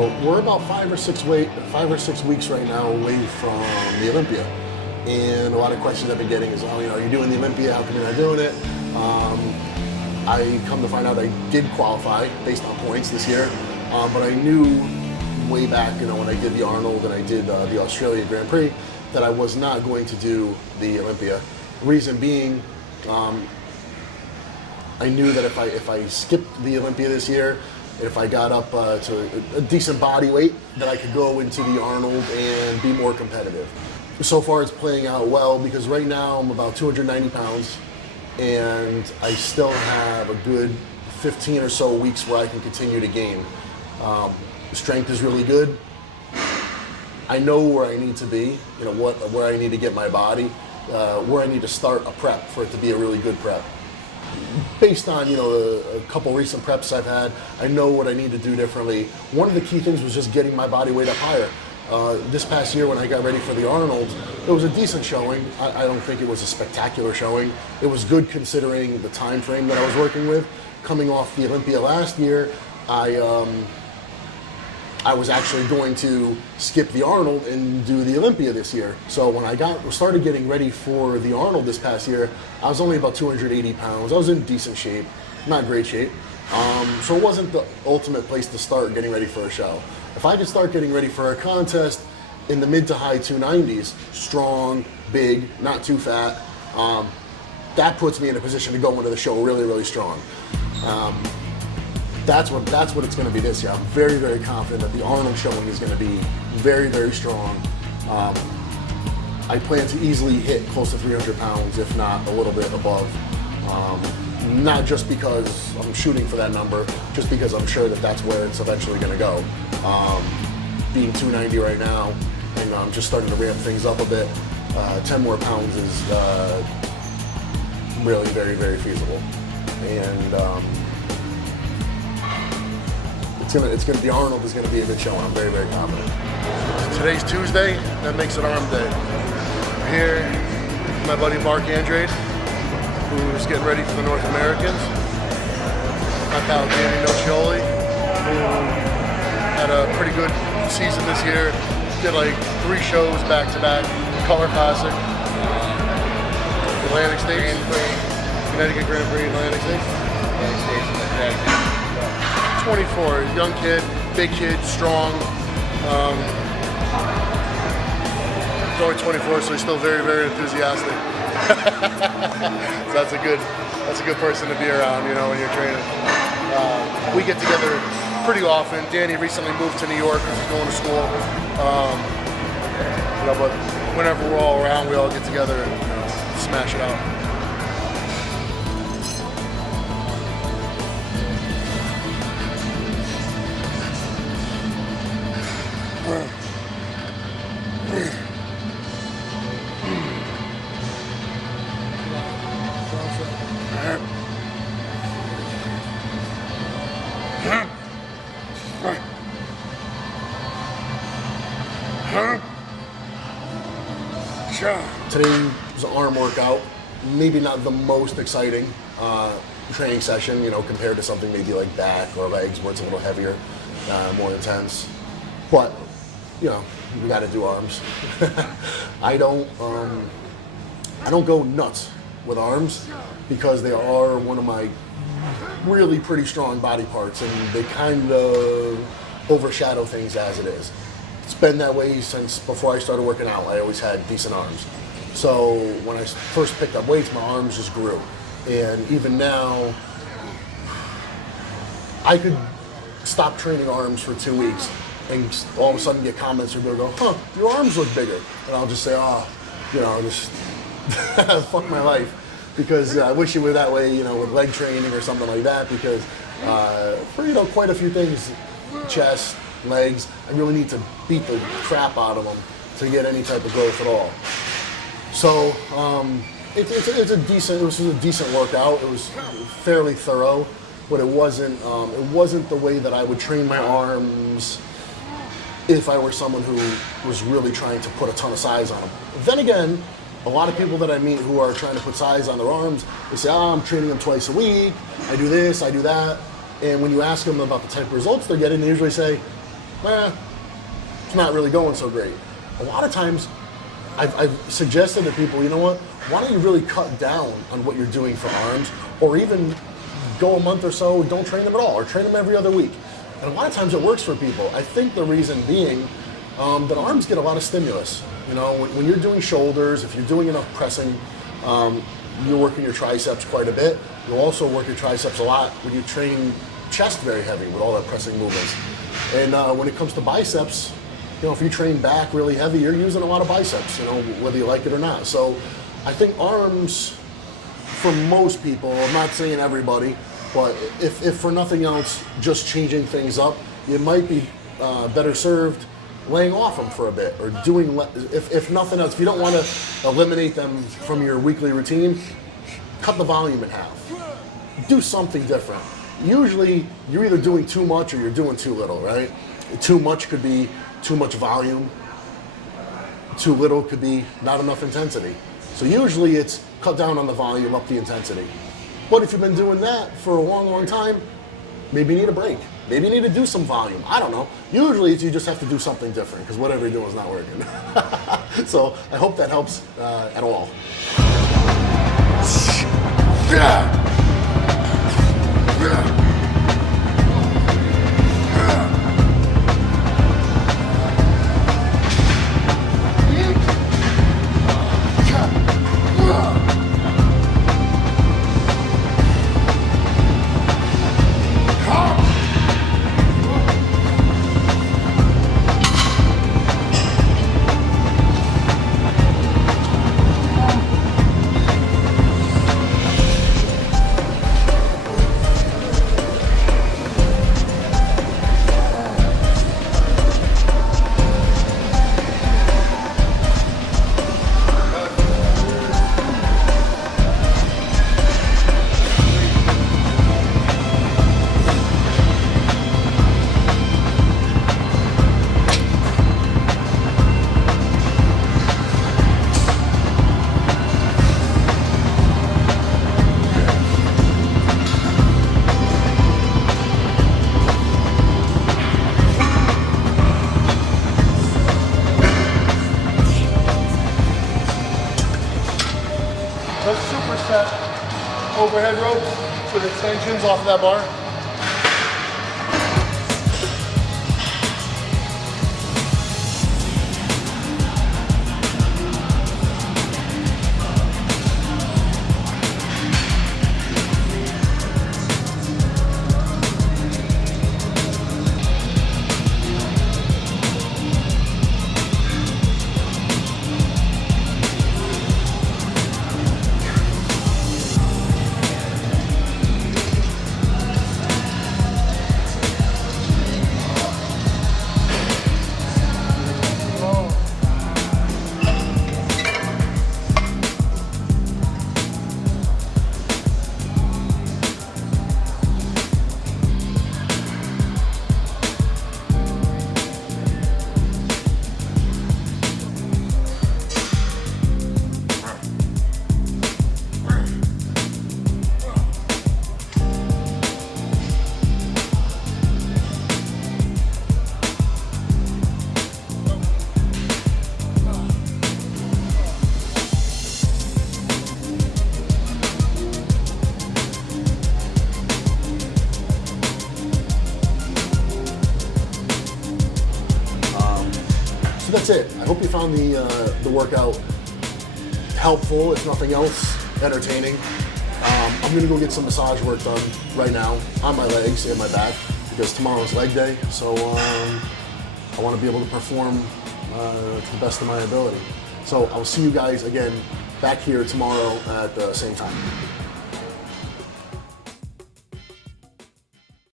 We're about 5 or 6 weeks right now away from the Olympia, and a lot of questions I've been getting is, oh, are you doing the Olympia? How come you're not doing it? I come to find out I did qualify based on points this year, but I knew way back, when I did the Arnold and I did the Australia Grand Prix, that I was not going to do the Olympia. Reason being, I knew that if I skipped the Olympia this year, and if I got up to a decent body weight, that I could go into the Arnold and be more competitive. So far, it's playing out well because right now I'm about 290 pounds, and I still have a good 15 or so weeks where I can continue to gain. Strength is really good. I know where I need to be, where I need to get my body, where I need to start a prep for it to be a really good prep. Based on, a couple recent preps I've had, I know what I need to do differently. One of the key things was just getting my body weight up higher. This past year when I got ready for the Arnold, it was a decent showing. I don't think it was a spectacular showing. It was good considering the time frame that I was working with. Coming off the Olympia last year, I was actually going to skip the Arnold and do the Olympia this year. So when I started getting ready for the Arnold this past year, I was only about 280 pounds. I was in decent shape, not great shape. So it wasn't the ultimate place to start getting ready for a show. If I could start getting ready for a contest in the mid to high 290s, strong, big, not too fat, that puts me in a position to go into the show really, really strong. That's what it's going to be this year. I'm very, very confident that the Arnold showing is going to be very, very strong. I plan to easily hit close to 300 pounds, if not a little bit above. Not just because I'm shooting for that number, just because I'm sure that that's where it's eventually going to go. Being 290 right now, and I'm just starting to ramp things up a bit, 10 more pounds is really very, very feasible. And the Arnold is gonna be a good show, and I'm very, very confident. Today's Tuesday, that makes it arm day. I'm here with my buddy Mark Andrade, who's getting ready for the North Americans. My pal Danny Nocioli, who had a pretty good season this year. Did like 3 shows back to back, Color Classic, Atlantic States, Connecticut Grand Prix, Atlantic States. Atlantic States and the Connecticut. 24, young kid, big kid, strong. He's only 24, so he's still very, very enthusiastic. So that's a good person to be around, when you're training. We get together pretty often. Danny recently moved to New York because he's going to school. But whenever we're all around, we all get together and smash it out. Today was an arm workout, maybe not the most exciting training session, compared to something maybe like back or legs where it's a little heavier, more intense. But, we got to do arms. I don't go nuts with arms because they are one of my really pretty strong body parts, and they kind of overshadow things as it is. It's been that way since before I started working out. I always had decent arms. So when I first picked up weights, my arms just grew. And even now, I could stop training arms for 2 weeks and all of a sudden get comments where they'll go, your arms look bigger. And I'll just say, just fuck my life. Because I wish it were that way, with leg training or something like that, because for, quite a few things, chest, legs, I really need to beat the crap out of them to get any type of growth at all. So it was a decent workout. It was fairly thorough, but it wasn't the way that I would train my arms if I were someone who was really trying to put a ton of size on them. Then again, a lot of people that I meet who are trying to put size on their arms, they say, I'm training them twice a week, I do this, I do that. And when you ask them about the type of results they're getting, they usually say, it's not really going so great. A lot of times, I've suggested to people, you know what? Why don't you really cut down on what you're doing for arms, or even go a month or so, don't train them at all, or train them every other week. And a lot of times it works for people. I think the reason being that arms get a lot of stimulus. You know, when you're doing shoulders, if you're doing enough pressing, you're working your triceps quite a bit. You'll also work your triceps a lot when you train chest very heavy with all that pressing movements. And when it comes to biceps, you know, if you train back really heavy, you're using a lot of biceps, you know, whether you like it or not. So I think arms, for most people, I'm not saying everybody, but if for nothing else, just changing things up, you might be better served laying off them for a bit, or doing, if nothing else, if you don't want to eliminate them from your weekly routine, cut the volume in half. Do something different. Usually, you're either doing too much or you're doing too little, right? Too much could be too much volume. Too little could be not enough intensity. So usually it's cut down on the volume, up the intensity. But if you've been doing that for a long, long time, maybe you need a break. Maybe you need to do some volume. I don't know. Usually you just have to do something different because whatever you're doing is not working. So I hope that helps at all. Let's superset overhead ropes with extensions off of that bar. That's it. I hope you found the workout helpful, if nothing else, entertaining. I'm gonna go get some massage work done right now on my legs and my back because tomorrow's leg day. So I want to be able to perform to the best of my ability. So I'll see you guys again back here tomorrow at the same time.